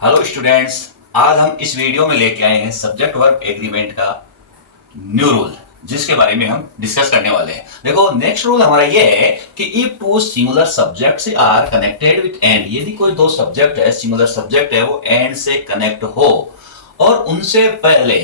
Hello students, आज हम इस वीडियो में लेके आए हैं सब्जेक्ट वर्ब एग्रीमेंट का न्यू रूल, जिसके बारे में हम डिस्कस करने वाले हैं। देखो, नेक्स्ट रूल हमारा ये है कि if two singular subjects are connected with and, यदि कोई दो सब्जेक्ट है, सिंगुलर सब्जेक्ट है, वो एंड से कनेक्ट हो और उनसे पहले,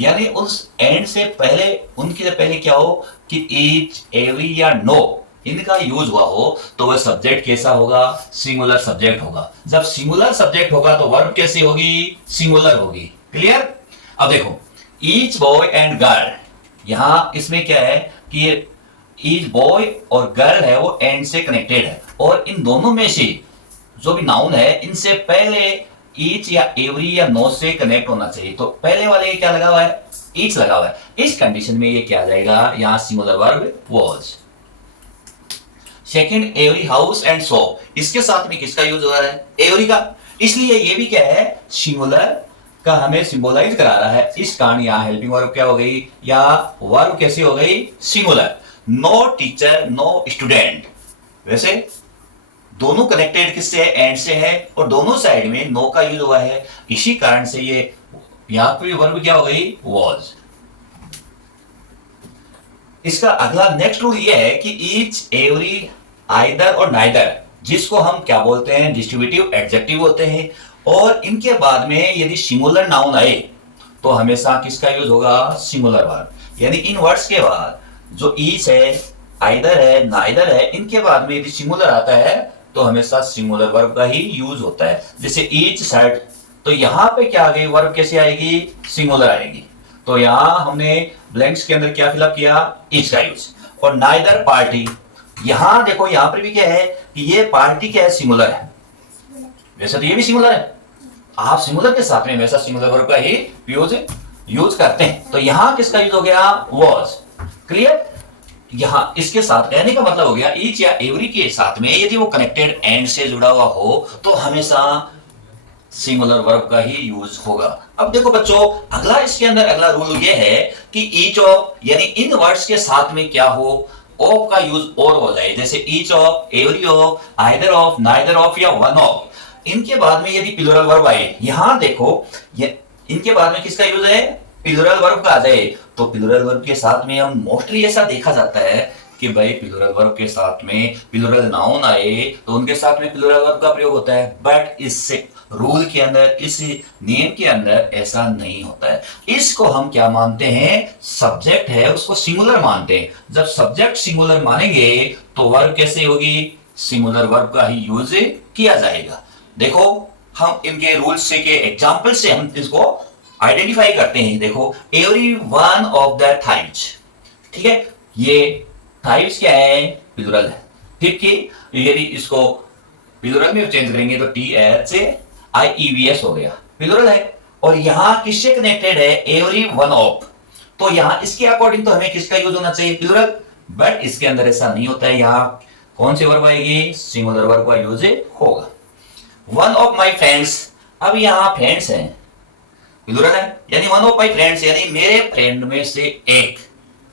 यानी उस एंड से पहले, उनके से पहले क्या हो कि ईच, एवरी या नो इनका यूज हुआ हो, तो वह सब्जेक्ट कैसा होगा? सिंगुलर सब्जेक्ट होगा। जब सिंगुलर सब्जेक्ट होगा तो वर्ब कैसी होगी? सिंगुलर होगी। क्लियर? अब देखो, ईच बॉय एंड गर्ल, यहां इसमें क्या है कि ईच बॉय और गर्ल है वो एंड से कनेक्टेड है, और इन दोनों में से जो भी नाउन है इनसे पहले ईच या एवरी या नो से कनेक्ट होना चाहिए। तो पहले वाले क्या लगा हुआ है? ईच लगा हुआ है। इस कंडीशन में ये क्या आ जाएगा? यहां singular verb was. Second, every house and shop, इसके साथ में किसका यूज हो रहा है? एवरी का। इसलिए ये भी क्या है? सिंगुलर का हमें सिंबलाइज करा रहा है। इस कारण यहां हेल्पिंग वर्ब क्या हो गई, या वर्ब कैसी हो गई? Singular. No teacher, no student, वैसे दोनों कनेक्टेड किससे है? एंड से है, और दोनों साइड में नो का यूज हुआ है। इसी कारण से ये यहां पर वर्ब क्या हो गई? वॉज। इसका अगला नेक्स्ट रूल ये है कि ईच, एवरी, आइदर और नाइदर, जिसको हम क्या बोलते हैं? डिस्ट्रीब्यूटिव एडजेक्टिव होते हैं। और इनके बाद में यदि सिंगुलर नाउन आए तो हमेशा किसका यूज होगा? Singular verb. यानी इन वर्ड्स के बाद जो ईच है, आइदर है, नाइदर है, इनके बाद में यदि सिंगुलर आता है तो हमेशा सिंगुलर वर्ब का ही यूज होता है। जैसे ईच शर्ट, तो यहां पे क्या आ गई? वर्ब कैसे आएगी? सिंगुलर आएगी। तो यहां हमने ब्लैंक्स के अंदर क्या फिलअप किया? ईच का यूज। और नाइदर पार्टी, यहां देखो, यहां पर भी क्या है कि ये पार्टी क्या है? सिंगुलर है। वैसे तो ये भी सिंगुलर है, आप सिंगुलर के साथ में हमेशा सिंगुलर वर्ब का ही यूज करते हैं। तो यहां किसका यूज हो गया? वॉज। क्लियर? यहां इसके साथ कहने का मतलब हो गया ईच या एवरी के साथ में यदि वो कनेक्टेड एंड से जुड़ा हुआ हो तो हमेशा सिंगुलर वर्ब का ही यूज होगा। अब देखो बच्चों, अगला इसके अंदर अगला रूल ये है कि ईच ऑफ, यानी इन वर्ड्स के साथ में क्या हो? ऑफ का यूज और हो जाए। जैसे each of, every of, either of, neither of या वन ऑफ। इनके बाद में यदि प्लूरल वर्ब आए, यहां देखो ये इनके बाद में किसका यूज है? प्लूरल वर्ब का आ जाए। तो प्लूरल वर्ब के साथ में हम मोस्टली ऐसा देखा जाता है कि भाई प्लूरल वर्ब के साथ में प्लूरल नाउन आए तो उनके साथ में प्लूरल वर्ब का प्रयोग होता है। बट इससे रूल के अंदर, इस नियम के अंदर ऐसा नहीं होता है। इसको हम क्या मानते हैं? सब्जेक्ट है उसको सिंगुलर मानते हैं। जब सब्जेक्ट सिंगुलर मानेंगे तो वर्ब कैसे होगी? सिंगुलर वर्ब का ही यूज किया जाएगा। देखो, हम इनके रूल्स से के एग्जांपल से हम इसको आइडेंटिफाई करते हैं। देखो, every one of the thighs, ठीक है, ये थाइज क्या है? प्लूरल है। ठीक है, यदि इसको प्लूरल में चेंज करेंगे तो T H I E V S हो गया, प्लूरल है। और यहां किससे कनेक्टेड है? Every one of. तो यहां इसके अकॉर्डिंग तो हमें किसका यूज होना चाहिए? प्लूरल। बट इसके अंदर ऐसा नहीं होता है। यहां कौन सी वर्ब आएगी? सिंगुलर वर्ब का यूज होगा। वन ऑफ माई फ्रेंड्स, अब यहां फ्रेंड्स हैं, प्लूरल है, यानी वन ऑफ माई फ्रेंड्स, यानी मेरे फ्रेंड में से एक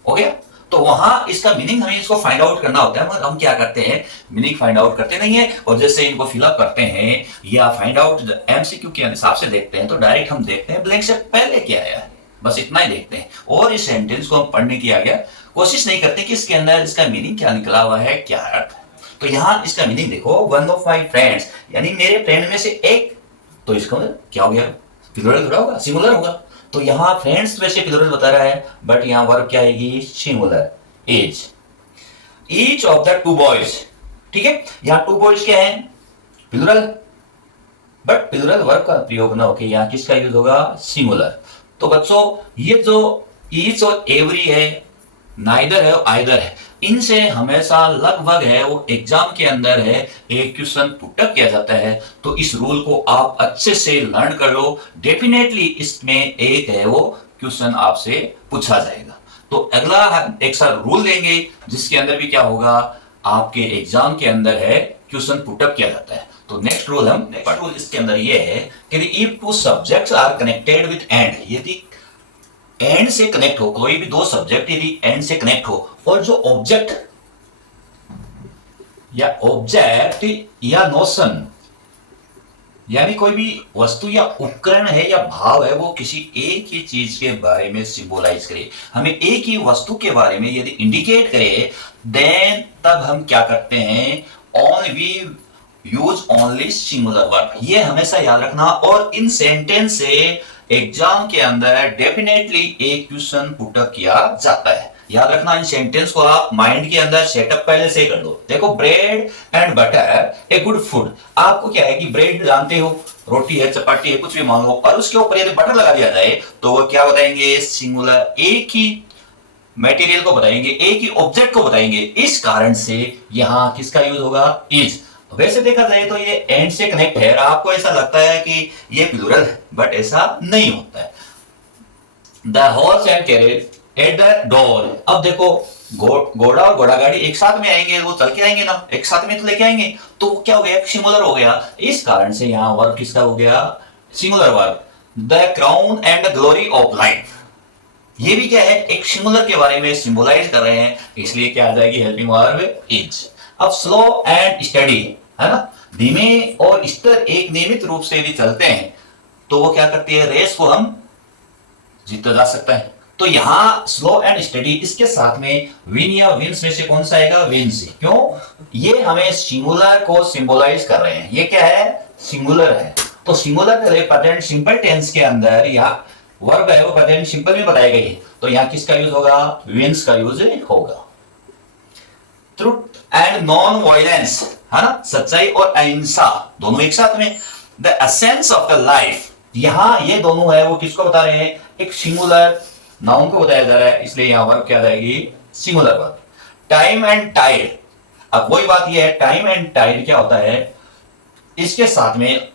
हो गया। तो वहां इसका मीनिंग हमें इसको फाइंड आउट करना होता है, मगर हम क्या करते हैं? मीनिंग फाइंड आउट करते नहीं है, और जैसे इनको फिलअप करते हैं या फाइंड आउट एमसीक्यू के हिसाब से देखते हैं तो डायरेक्ट हम देखते हैं ब्लैंक से पहले क्या आया है, बस इतना ही देखते हैं। और इस सेंटेंस को हम पढ़ने की आगे कोशिश नहीं करते कि इसके अंदर इसका मीनिंग क्या निकला हुआ है, क्या अर्थ है। तो यहां इसका मीनिंग देखो, वन ऑफ माई फ्रेंड्स, यानी मेरे फ्रेंड में से एक। तो इसका मतलब क्या हो गया? प्लूरल थोड़ा होगा, सिंगुलर होगा। तो यहां फ्रेंड्स वैसे प्लूरल बता रहा है, बट यहां वर्ब क्या आएगी? Singular. As, each of the two boys, ठीक है, यहां टू बॉयज क्या है? प्लूरल। बट प्लूरल वर्ब का प्रयोग ना होकर यहां किसका यूज होगा? सिंगुलर। तो बच्चों, ये जो ईच और एवरी है, नाइदर है और आइदर है, इनसे हमेशा लगभग है वो एग्जाम के अंदर है एक क्वेश्चन पुटअप किया जाता है। तो इस रूल को आप अच्छे से लर्न कर लो, डेफिनेटली इसमें एक है वो क्वेश्चन आपसे पूछा जाएगा। तो अगला एक सा रूल देंगे जिसके अंदर भी क्या होगा? आपके एग्जाम के अंदर है क्वेश्चन पुटअप किया जाता है। तो नेक्स्ट रूल इसके अंदर ये है कि if two subjects are connected with and, यदि एंड से कनेक्ट हो, कोई भी दो सब्जेक्ट यदि एंड से कनेक्ट हो और जो ऑब्जेक्ट या नोशन यानी कोई भी वस्तु या उपकरण है या भाव है वो किसी एक ही चीज के बारे में सिंबलाइज करे, हमें एक ही वस्तु के बारे में यदि इंडिकेट करे, देन तब हम क्या करते हैं, on we use only singular verb. ये हमेशा याद रखना। और इन सेंटेंस से एग्जाम के अंदर डेफिनेटली एक क्वेश्चन पुटअप किया जाता है। याद रखना, इन सेंटेंस को आप माइंड के अंदर सेटअप पहले से कर दो। देखो, bread and butter a good food. आपको क्या है कि ब्रेड जानते हो, रोटी है, चपाती है, कुछ भी मान लो, और उसके ऊपर यदि बटर लगा दिया जाए तो वो क्या बताएंगे, सिंगुलर, एक ही मटेरियल को बताएंगे, एक ही ऑब्जेक्ट को बताएंगे। इस कारण से यहां किसका यूज होगा, इज। वैसे देखा जाए तो ये एंड से कनेक्ट है, आपको ऐसा लगता है कि ये प्लूरल है, बट ऐसा नहीं होता है। The horse and carriage at the door. अब देखो, घोड़ा और घोड़ा गाड़ी एक साथ में आएंगे, वो चल के आएंगे ना, एक साथ में तो लेके आएंगे, तो क्या हो गया, सिंगुलर हो गया। इस कारण से यहां वर्ब किसका हो गया, singular verb. The crown and the glory of life, ये भी क्या है, एक सिंगुलर के बारे में सिंबलाइज कर रहे हैं, इसलिए क्या आ जाएगी, हेल्पिंग वर्ब इज। अब स्लो एंड स्टडी है ना, धीमे और स्थिर एक नियमित रूप से यदि चलते हैं तो वो क्या करती है, रेस को हम जीता जा सकता है। तो यहां स्लो एंड स्टडी, इसके साथ में विन या विंस में से कौन सा आएगा, विंस। क्यों, ये हमें सिंगुलर को सिंबलाइज कर रहे हैं, ये क्या है, सिंगुलर है। तो सिंगुलर प्रेजेंट सिंपल टेंस के अंदर या वर्ब है वो प्रेजेंट सिंपल में बताई गई है, तो यहां किसका यूज होगा, विंस का यूज होगा। ट्रुथ एंड नॉन वायलेंस है ना, सच्चाई और अहिंसा दोनों एक साथ में। The essence of the life, यहां ये दोनों है वो किसको बता रहे हैं, एक सिंगुलर नाउन को बताया जा रहा है, इसलिए यहां वर्ब क्या जाएगी, singular verb. Time and tide, अब वही बात ये है, टाइम एंड टाइड क्या होता है, इसके साथ में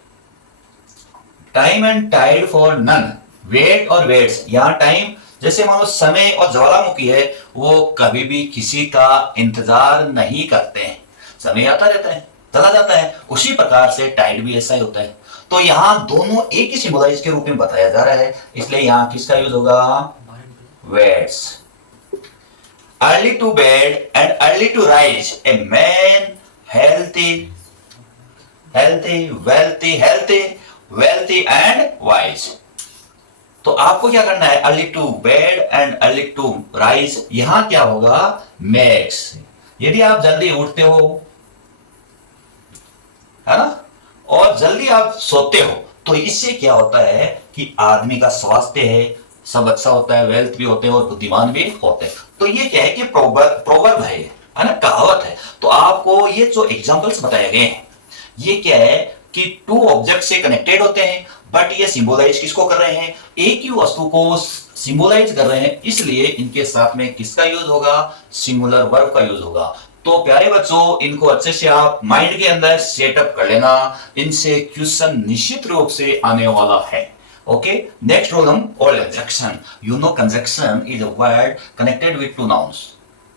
time and tide for none, wait और वेट्स। यहां टाइम जैसे मान लो समय और ज्वालामुखी है, वो कभी भी किसी का इंतजार नहीं करते हैं, समय आता रहता है चला जाता है, उसी प्रकार से टाइड भी ऐसा ही होता है। तो यहां दोनों एक ही सिंबलाइज के रूप में बताया जा रहा है, इसलिए यहां किसका यूज होगा, waits. Early to bed and early to rise, a man healthy wealthy and wise. तो आपको क्या करना है, early to bed and early to rise, यहां क्या होगा, मैक्स। यदि आप जल्दी उठते हो है ना, और जल्दी आप सोते हो, तो इससे क्या होता है कि आदमी का स्वास्थ्य है सब अच्छा होता है, वेल्थ भी होते हैं और बुद्धिमान भी होते हैं। तो ये क्या है कि प्रोवर्ब है ना, कहावत है। तो आपको ये जो एग्जांपल्स बताए गए हैं, ये क्या है कि टू ऑब्जेक्ट से कनेक्टेड होते हैं, बट ये सिंबलाइज किसको कर रहे हैं, एक ही वस्तु को सिंबलाइज कर रहे हैं, इसलिए इनके साथ में किसका यूज होगा, सिंगुलर वर्ब का यूज होगा। तो प्यारे बच्चों, इनको अच्छे से आप माइंड के अंदर सेटअप कर लेना, इनसे क्वेश्चन निश्चित रूप से आने वाला है। ओके, नेक्स्ट रोल हम conjunction. You know conjunction is a word connected with two nouns.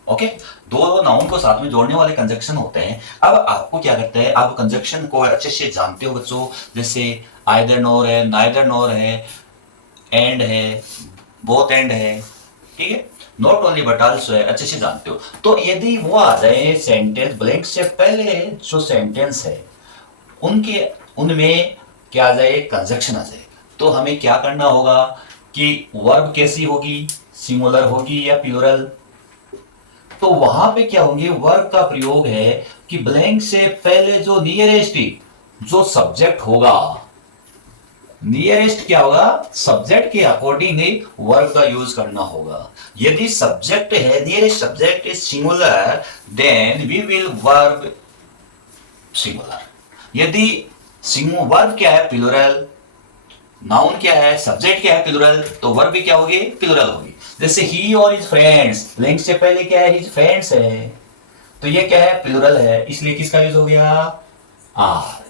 Okay, दो नाउन को साथ में जोड़ने वाले कंजक्शन होते हैं। अब आपको क्या करते हैं, आप कंजक्शन को अच्छे से जानते हो बच्चों, जैसे आइदर नोर है, नाइदर नोर है, एंड है, बोथ एंड है, ठीक है, नॉट ओनली बट आल्सो है, अच्छे से जानते हो। तो यदि वो आ जाए सेंटेंस, ब्लैंक से पहले जो सेंटेंस है उनमें क्या आ जाए, कंजक्शन आ जाए, तो हमें क्या करना होगा कि वर्ब कैसी होगी, सिंगुलर होगी या प्लूरल। तो वहां पे क्या होंगे, वर्ब का प्रयोग है कि ब्लैंक से पहले जो नियरेस्ट जो सब्जेक्ट होगा, नियरेस्ट क्या होगा, सब्जेक्ट के अकॉर्डिंग ही वर्ब का यूज करना होगा। यदि सब्जेक्ट है, nearest subject is singular, then we will verb singular. यदि वर्ब क्या है, प्लूरल, नाउन क्या है, सब्जेक्ट क्या है, प्लूरल, तो वर्ब भी क्या होगी, प्लूरल होगी। जैसे ही और हिज फ्रेंड्स, लिंक से पहले क्या है, हिज फ्रेंड्स है, तो ये क्या है, प्लूरल है, इसलिए किसका यूज हो गया, are.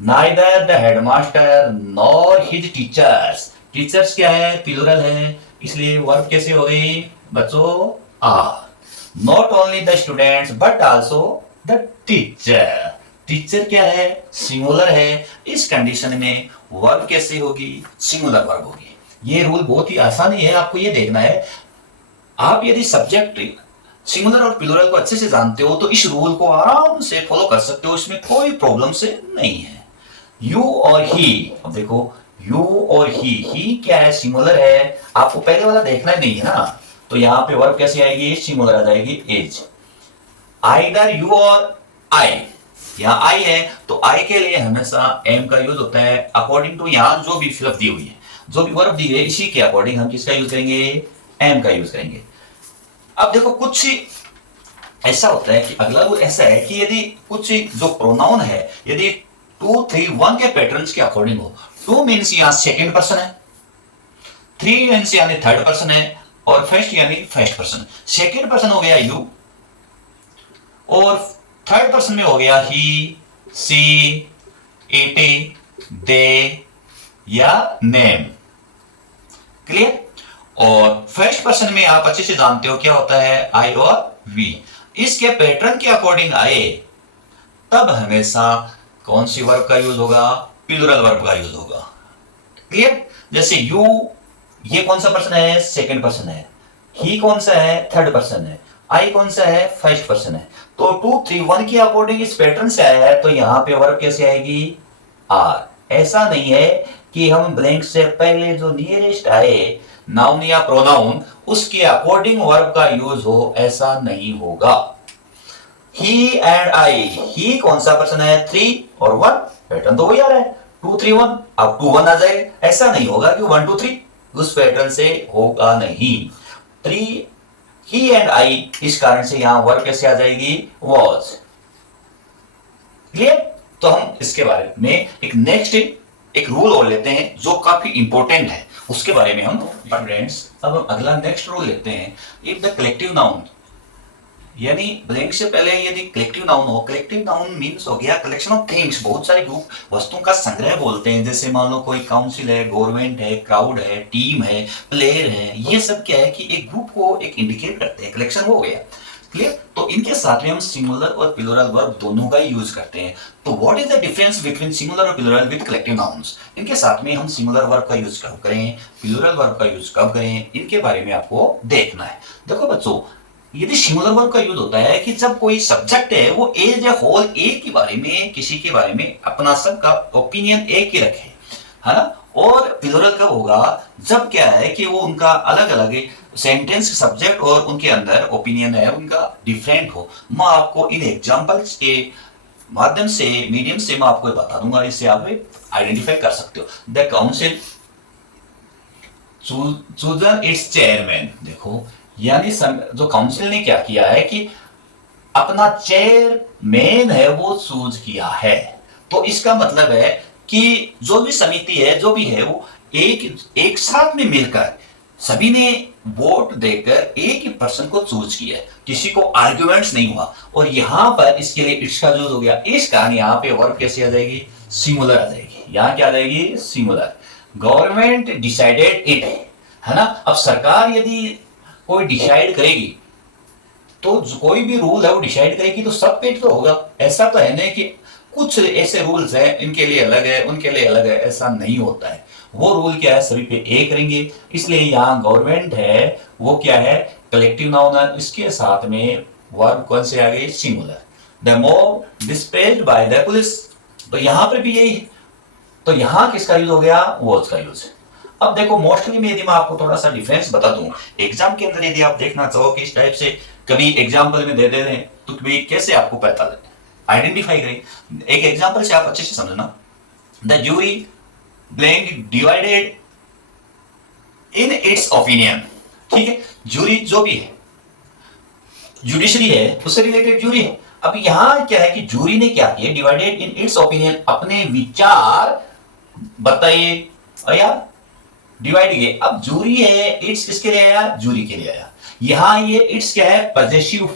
Neither the headmaster nor his teachers, teachers क्या है, प्लूरल है, इसलिए वर्ब कैसे हो गई बच्चों, are. Not only the students but also the teacher, teacher क्या है, सिंगुलर है, इस कंडीशन में वर्ब कैसे होगी, सिंगुलर वर्ब होगी। ये रूल बहुत ही आसान है, आपको ये देखना है। आप यदि सब्जेक्ट सिंगुलर और प्लूरल को अच्छे से जानते हो तो इस रूल को आराम से फॉलो कर सकते हो, इसमें कोई प्रॉब्लम से नहीं है। यू और ही, अब देखो यू और ही क्या है, सिंगुलर है, आपको पहले वाला देखना ही नहीं है ना, तो यहां पे वर्ब कैसे आएगी, सिंगुलर आ जाएगी इज। आइदर यू और आई, यहां आई है तो आई के लिए हमेशा एम का यूज होता है, अकॉर्डिंग टू यहां जो भी फिलअप दी हुई है, जो भी वर्ब दी है इसी के अकॉर्डिंग हम किसका यूज करेंगे, एम का यूज करेंगे। अब देखो कुछ ऐसा होता है कि अगला रूल ऐसा है कि यदि कुछ जो प्रोनाउन है यदि 2 3 1 के पैटर्न्स के अकॉर्डिंग हो, 2 मीन्स यहां सेकेंड पर्सन है, 3 मीन्स यानी थर्ड पर्सन है, और फर्स्ट यानी फर्स्ट पर्सन। सेकेंड पर्सन हो गया यू, और थर्ड पर्सन में हो गया ही, सी, इट, दे या नेम। क्लियर? और फर्स्ट पर्सन में आप अच्छे से जानते हो क्या होता है, आई और वी। इसके पैटर्न के अकॉर्डिंग आए तब हमेशा कौन सी वर्ब का यूज होगा, प्लूरल वर्ब का यूज होगा। क्लियर? जैसे यू, ये कौन सा पर्सन है, सेकंड पर्सन है, ही कौन सा है, थर्ड पर्सन है, आई कौन सा है, फर्स्ट पर्सन है। तो 2 3 1 के अकॉर्डिंग इस पैटर्न से आया है तो यहां पे वर्ब कैसे आएगी, आर। ऐसा नहीं है कि हम ब्लैंक से पहले जो नियरेस्ट आए नाउन या प्रोनाउन उसके अकॉर्डिंग वर्ब का यूज हो, ऐसा नहीं होगा। ही एंड आई, ही कौन सा पर्सन है, 3 और 1, पैटर्न तो वही आ रहा है 2 3 1, अब 2 1 आ जाएगा। ऐसा नहीं होगा कि 1 2 3, उस पैटर्न से होगा नहीं। 3 ही एंड आई, इस कारण से यहां वर्ब कैसे आ जाएगी, वॉज। क्लियर? तो हम इसके बारे में एक नेक्स्ट एक रूल और लेते हैं जो काफी इंपॉर्टेंट है, उसके बारे में हम फ्रेंड्स अब हम अगला नेक्स्ट रूल लेते हैं। इफ द कलेक्टिव नाउन, यानी ब्लैंक से पहले यदि कलेक्टिव नाउन हो, कलेक्टिव नाउन मीन्स हो गया कलेक्शन ऑफ थिंग्स, बहुत सारे ग्रुप वस्तुओं का संग्रह बोलते हैं। जैसे मान लो कोई काउंसिल है, गवर्नमेंट है, क्राउड है, टीम है, प्लेयर है, ये सब क्या है कि एक ग्रुप को एक इंडिकेट करते हैं, कलेक्शन हो गया। क्लियर? तो इनके साथ में हम सिंगुलर और प्लूरल वर्ब दोनों का ही यूज करते हैं। तो what is the difference between singular और प्लूरल विद कलेक्टिव नाउन्स? इनके साथ में हम सिंगुलर वर्ब का यूज कब करें, प्लूरल वर्ब का यूज कब करें, इनके बारे में आपको देखना है। देखो बच्चों, यदि सिंगुलर वर्ब का यूज होता है कि जब कोई सब्जेक्ट है वो एज ए होल एक के बारे में, किसी के बारे में अपना सबका ओपिनियन एक ही रखे, है ना। और प्लूरल कब होगा, जब क्या है कि वो उनका अलग अलग सेंटेंस सब्जेक्ट और उनके अंदर ओपिनियन है उनका डिफरेंट हो। मैं आपको इन एग्जांपल्स के माध्यम से, मीडियम से मैं आपको बता दूंगा, इससे आप आइडेंटिफाई कर सकते हो। The council chosen it's chairman, देखो यानी जो काउंसिल ने क्या किया है कि अपना चेयरमैन है वो चूज किया है। तो इसका मतलब है कि जो भी समिति है, जो भी है, वो एक साथ में मिलकर सभी ने वोट देकर एक ही पर्सन को चूज किया, किसी को आर्ग्यूमेंट्स नहीं हुआ। और यहां पर इसके लिए इट्स का यूज हो गया, इस कारण यहां पे वर्ब कैसे आ जाएगी, सिंगुलर आ जाएगी। यहां क्या आ जाएगी, सिंगुलर। गवर्नमेंट डिसाइडेड इट, है ना। अब सरकार यदि कोई डिसाइड करेगी तो कोई भी रूल है वो डिसाइड करेगी तो सब पे तो होगा। ऐसा तो है नहीं कि कुछ ऐसे रूल्स हैं इनके लिए अलग है उनके लिए अलग है, ऐसा नहीं होता है। वो रूल क्या है, सभी पे एक करेंगे। इसलिए यहाँ गवर्नमेंट है वो क्या है, कलेक्टिव नाउन है, इसके साथ में वर्ब कौन से आ गए, singular. The mob displayed by the police, तो यहां पर भी यही है। तो यहां किसका यूज हो गया, वॉज का यूज। अब देखो मोस्टली में यदि मैं आपको थोड़ा सा डिफरेंस बता दूं, एग्जाम के अंदर यदि आप देखना चाहो कि इस टाइप से कभी एग्जाम्पल में दे दें तो कभी कैसे आपको पता लगे, आइडेंटिफाई करें। एक एग्जाम्पल से आप अच्छे से समझना। The jury blank divided in its opinion, ठीक है। जूरी जो भी है, जुडिशरी है, उससे रिलेटेड जूरी है। अब यहां क्या है कि जूरी ने क्या किया, डिवाइडेड इन इट्स ओपिनियन, अपने विचार बताइए या डिवाइड किए। अब जूरी है, इट्स किसके लिए आया, जूरी के लिए आया। यहां ये इट्स क्या है, पजेसिव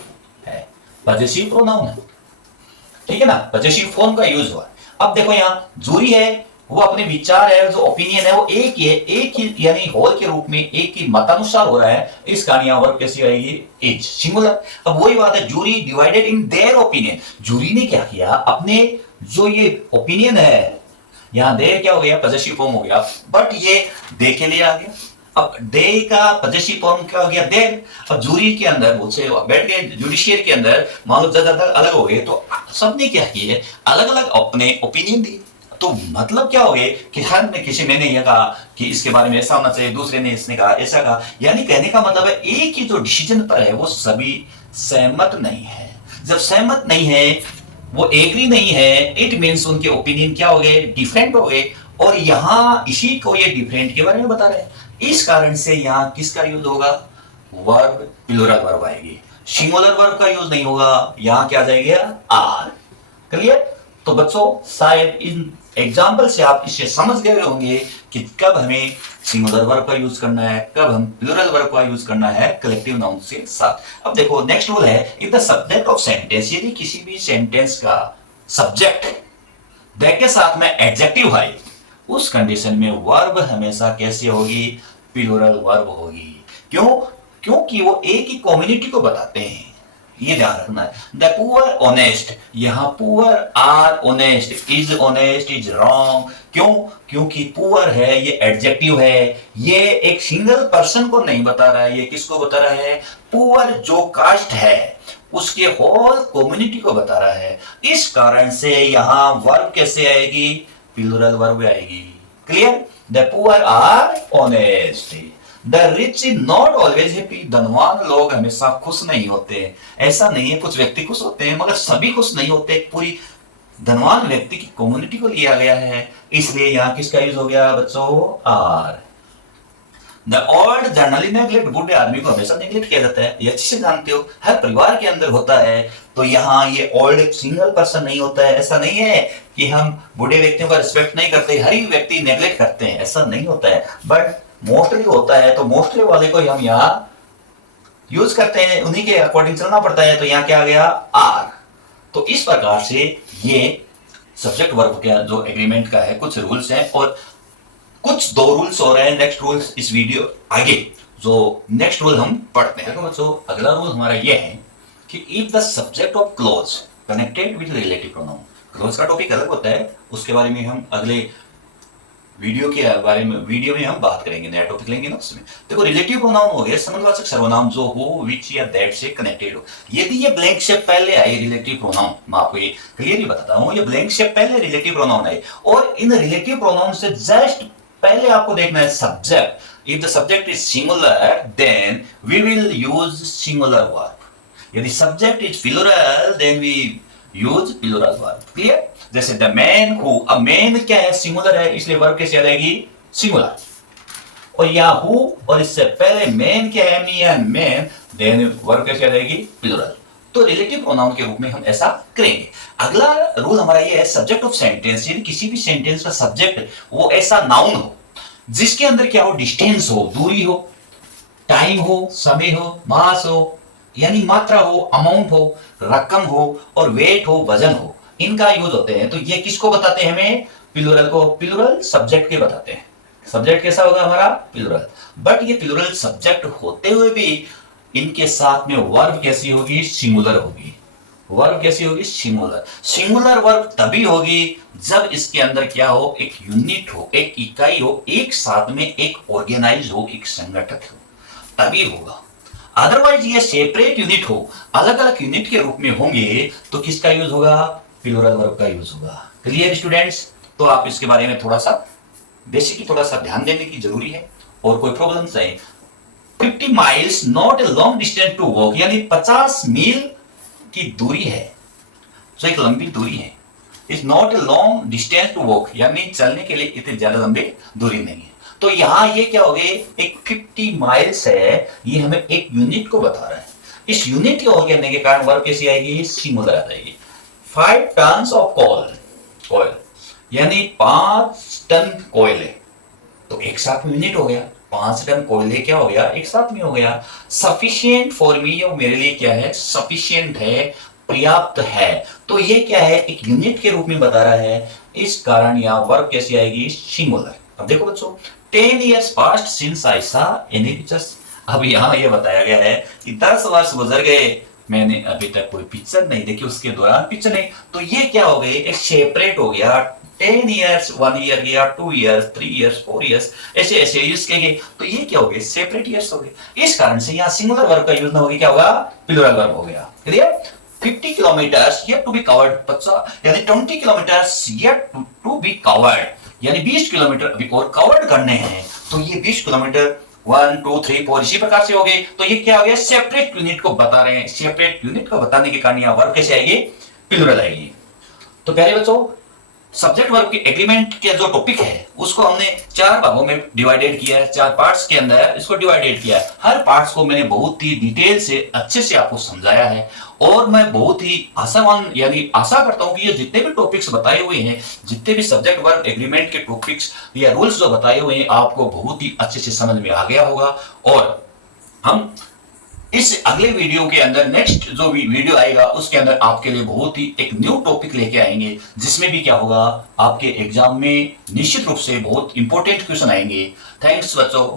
है, पजेसिव प्रोनाउन है, ठीक है ना, पजेसिव फॉर्म का यूज हुआ। अब देखो यहां जूरी है, वो अपने विचार है, जो ओपिनियन है वो एक ही है, एक ही यानी होल के रूप में एक ही मतानुसार हो रहा है। इस कारण यहां वर्ब कैसी आएगी, इज, सिंगुलर। अब वही बात है, jury divided in their opinion, jury ने क्या किया, अपने जो ये ओपिनियन है, यहां देयर क्या हो गया, पजेसिव फॉर्म हो गया, बट ये दे के लिए आ गया। अब दे का पजेसिव फॉर्म क्या हो गया, देयर। अब जूरी के अंदर बहुत से बैठ गए, जुडिशियर के अंदर मान लो जज अलग हो गए, तो सबने क्या किए, अलग अलग अपने ओपिनियन दिए। तो मतलब क्या हो गए कि हर ने किसी मैंने ये कहा कि इसके बारे में ऐसा होना चाहिए, दूसरे ने इसने कहा ऐसा कहा, यानी कहने का मतलब है एक ही जो डिसीजन पर है वो सभी सहमत नहीं है। जब सहमत नहीं है, वो एग्री नहीं है, इट मीन्स उनके ओपिनियन क्या हो गए, डिफरेंट हो गए। और यहां इसी को ये डिफरेंट के बारे में बता रहे हैं। इस कारण से यहां किसका यूज होगा, वर्ब प्लूरल वर्ब आएगी, सिंगुलर वर्ब का यूज नहीं होगा। यहां क्या जाएगा, आर। क्लियर। तो बच्चों शायद इन एग्जाम्पल से आप इसे समझ गए होंगे कि कब हमें सिंगुलर वर्ब का यूज करना है, कब हम प्लूरल वर्ब का यूज करना है कलेक्टिव नाउन के साथ। अब देखो नेक्स्ट रूल है, if the subject of sentence, यदि किसी भी सेंटेंस का सब्जेक्ट दैट के साथ में एडजेक्टिव है, उस कंडीशन में वर्ब हमेशा कैसी होगी, प्लूरल वर्ब होगी। क्यों, क्योंकि वो एक ही कम्युनिटी को बताते हैं, ये ध्यान रखना है। द पुअर ऑनेस्ट, यहां poor are honest, is wrong. क्यों, क्योंकि पुअर है ये एडजेक्टिव है, ये एक सिंगल पर्सन को नहीं बता रहा है, ये किसको बता रहा है, पुअर जो कास्ट है उसके होल कम्युनिटी को बता रहा है। इस कारण से यहां वर्ब कैसे आएगी, प्लूरल वर्ब आएगी। Clear. The poor are honest, the rich is not always happy, धनवान लोग हमेशा खुश नहीं होते। ऐसा नहीं है, कुछ व्यक्ति खुश होते हैं मगर सभी खुश नहीं होते। पूरी धनवान व्यक्ति की कम्युनिटी को लिया गया है, इसलिए यहां किसका यूज हो गया बच्चों, are. The old generally neglect, बूढ़े आदमी को हमेशा नेग्लेक्ट किया जाता है, ये अच्छे से जानते हो, हर परिवार के अंदर होता है। तो यहाँ ये ओल्ड एक सिंगल पर्सन नहीं होता है, ऐसा नहीं है कि हम बूढ़े व्यक्तियों का रिस्पेक्ट नहीं करते, हर एक व्यक्ति नेग्लेक्ट करते हैं, ऐसा नहीं होता है, बट मोस्टली होता है। तो मोस्टली वाले को हम यहाँ यूज करते हैं, उन्हीं के अकॉर्डिंग चलना पड़ता है। तो यहाँ क्या आ गया, आर। तो इस प्रकार से ये सब्जेक्ट वर्ब का जो एग्रीमेंट का है कुछ रूल्स हैं, और कुछ दो रूल्स और हैं नेक्स्ट रूल्स इस वीडियो आगे जो नेक्स्ट रूल हम पढ़ते हैं। देखो बच्चों, अगला रूल हमारा ये है कि if the subject of close connected with relative pronoun, close का टॉपिक अलग होता है, उसके बारे में हम अगले वीडियो में हम बात करेंगे, नया टॉपिक लेंगे ना उसमें। देखो रिलेटिव प्रोनाउन हो गया समानार्थक सर्वनाम जो हो, विच या दैट से कनेक्टेड हो। यदि ये ब्लैंक से पहले आए रिलेटिव प्रोनाउन, मैं आपको ये क्लियरली बताता हूं, ये ब्लैंक से पहले रिलेटिव प्रोनाउन आए, और इन रिलेटिव प्रोनाउन से जस्ट पहले आपको देखना है subject. If the subject is singular then we will use singular verb, यदि subject is plural then we use plural verb. Clear. जैसे द मैन हु, अब मैन क्या है, सिंगुलर है, इसलिए वर्ब कैसे आ जाएगी, सिंगुलर। और यहाँ हु और इससे पहले मैन क्या है, me and man, then verb कैसे आ जाएगी, प्लूरल। तो रिलेटिव प्रोनाउन के रूप में हम ऐसा करेंगे। अगला रूल हमारा ये है, सब्जेक्ट ऑफ सेंटेंस, यदि किसी भी सेंटेंस का सब्जेक्ट वो ऐसा नाउन हो जिसके अंदर क्या हो, डिस्टेंस हो, दूरी हो, टाइम हो, समय हो, मास हो यानी मात्रा हो, अमाउंट हो, रकम हो, और वेट हो, वजन हो, इनका यूज होते हैं। तो ये किसको बताते हैं, हमें प्लूरल को, प्लूरल सब्जेक्ट के बताते हैं। सब्जेक्ट कैसा होगा हमारा, प्लूरल। बट ये प्लूरल सब्जेक्ट होते हुए भी इनके साथ में वर्ब कैसी होगी, सिंगुलर होगी। वर्ब कैसी होगी, सिंगुलर। सिंगुलर वर्ब तभी होगी जब इसके अंदर क्या हो, एक यूनिट हो, एक इकाई हो, एक साथ में एक ऑर्गेनाइज हो, एक संगठन हो, तभी होगा। अदरवाइज ये सेपरेट यूनिट हो, अलग अलग यूनिट के रूप में होंगे, तो किसका यूज होगा, प्लूरल वर्ब का यूज होगा। Clear students. तो आप इसके बारे में थोड़ा सा बेसिकली थोड़ा सा ध्यान देने की जरूरी है। और कोई प्रॉब्लम्स है, 50 miles not a long distance to walk, यानी 50 मील की दूरी है जो एक लंबी दूरी है, is not a long distance to walk, यानी चलने के लिए इतनी ज्यादा लंबी दूरी नहीं है। तो यहां ये क्या हो गए, एक 50 माइल्स है, ये हमें एक यूनिट को बता रहा है। इस यूनिट के होने के कारण वर्ब कैसी आएगी, सिंगुलर आ जाएगी। 5 टन्स ऑफ कोयल, यानी 5 टन कोयले, तो एक साथ में यूनिट हो गया, 5 टन कोयले क्या हो गया, एक साथ में हो गया। सफिशिएंट फॉर मी, और मेरे लिए क्या है, सफिशिएंट है, पर्याप्त है। तो ये क्या है, एक यूनिट के रूप में बता रहा है, इस कारण यहाँ वर्ब कैसी आएगी, सिंगुलर। अब देखो बच्चों, 10 years passed since I saw any pictures, अब यहाँ ये बताया गया है कि 10 वर्ष गुजर गए, मैंने अभी तक कोई पिक्चर नहीं देखी, उसके दौरान पिक्चर नहीं। तो ये क्या हो गई, एक सेपरेट हो गया। 10 years, 1 year गया, 2 years, 3 years, 4 years, ऐसे ऐसे यूज के गए। तो ये क्या हो गए, सेपरेट ईयर्स हो गए। इस कारण से यहाँ सिंगुलर वर्ब का यूज ना होगी, क्या होगा, प्लूरल वर्ब हो गया। Clear. 50 kilometres yet to be covered, 50 यानी 20 kilometres yet to be covered, यानी 20 किलोमीटर अभी और कवर्ड करने हैं। तो ये 20 किलोमीटर 1 2 3 4 इसी प्रकार से हो गए। तो ये क्या हो गया, सेपरेट यूनिट को बता रहे हैं। सेपरेट यूनिट को बताने के कारण यहाँ वर्ब कैसे आएगी, प्लूरल आएगी। तो प्यारे बच्चों, सब्जेक्ट वर्ब की एग्रीमेंट के जो टॉपिक है उसको हमने 4 भागों में डिवाइडेड किया है, 4 पार्ट्स के अंदर इसको डिवाइडेड किया है। हर पार्ट्स को मैंने बहुत ही डिटेल से अच्छे से आपको समझाया है और मैं बहुत ही आशावान यानी आशा करता हूं कि ये जितने भी टॉपिक्स बताए हुए हैं, जितने भी सब्जेक्ट वर्ब एग्रीमेंट के टॉपिक्स या रूल्स जो बताए हुए हैं, आपको बहुत ही अच्छे से समझ में आ गया होगा। और हम इस अगले वीडियो के अंदर नेक्स्ट जो भी वीडियो आएगा उसके अंदर आपके लिए बहुत ही एक न्यू टॉपिक लेके आएंगे, जिसमें भी क्या होगा, आपके एग्जाम में निश्चित रूप से बहुत इंपॉर्टेंट क्वेश्चन आएंगे। थैंक्स बच्चों।